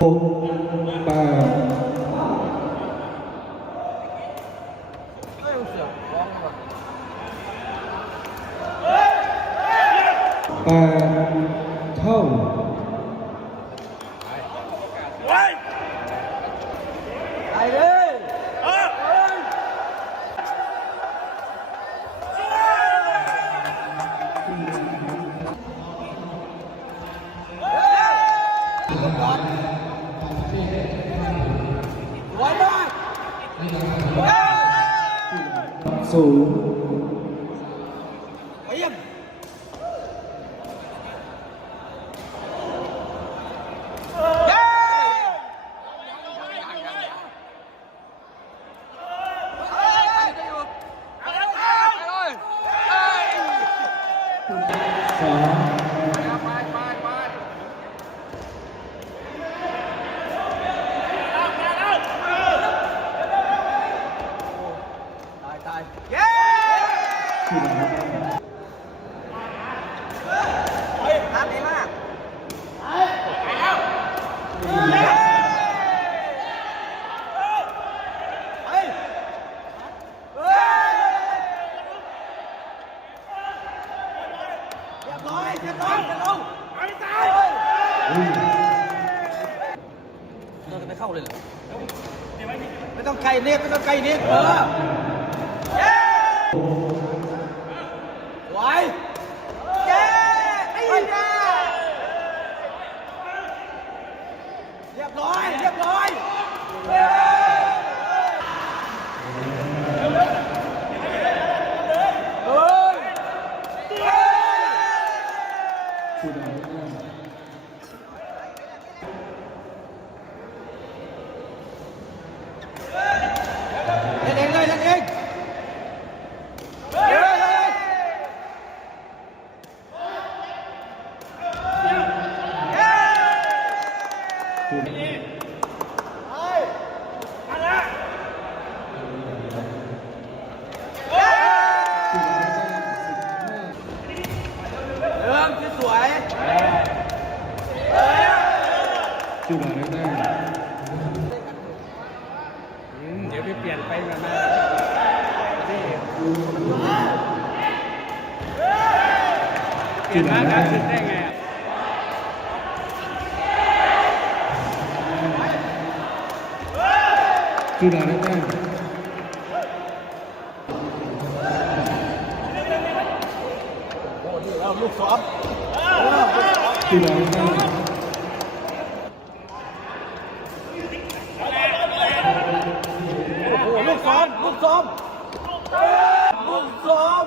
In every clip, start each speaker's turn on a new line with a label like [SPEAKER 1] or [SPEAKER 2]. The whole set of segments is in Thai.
[SPEAKER 1] bốn ba. Ba không สวยมาก
[SPEAKER 2] ศูนย์
[SPEAKER 1] เยี่ยม
[SPEAKER 2] สาม
[SPEAKER 1] ดีมากไปเฮ้ยเรียบร้อยเรียบร้อยจะลงไปตาย
[SPEAKER 2] อุ้ย
[SPEAKER 1] เราจะไปเข้าเลยเหรอไม่ต้องไกลเน็ตไม่ต้องไกลเน็ตเออเย้ไหวเย้ไอ้เย้ เรียบร้อย เรียบร้อยเย้เฮ้ยเย้
[SPEAKER 2] ที่ไหนครับ
[SPEAKER 1] เล่นเองเลยเล่นเองเฮ้ยเฮ้ยเฮ้ย
[SPEAKER 2] ที่ไหนที่ไหน ครับ
[SPEAKER 1] เริ่มสวย
[SPEAKER 2] ที่ไหนได้
[SPEAKER 3] เดี๋ยวไปเปลี่ยนไปแบบนั้นเปลี่ยนมาการศึกได้ไงอะ
[SPEAKER 2] ที่ไหนได้
[SPEAKER 1] โอ้ ลูกซ้อม
[SPEAKER 2] ที่ไหน
[SPEAKER 1] โอ้โหลูกซ้อมลูกซ้อมลูกซ้อม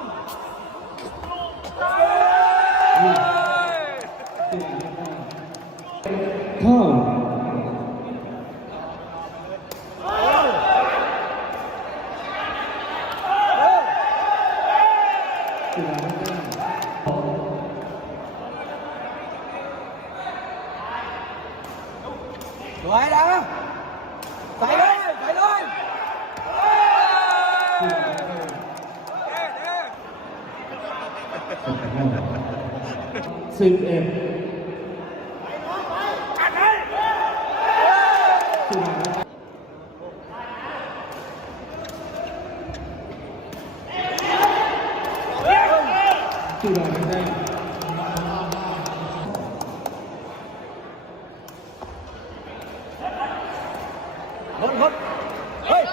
[SPEAKER 2] เท่าที่ไหน
[SPEAKER 1] Rồi đã. Phải lên, phải lên. Xin em. Thank you. ค
[SPEAKER 2] รับ
[SPEAKER 1] เฮ้ย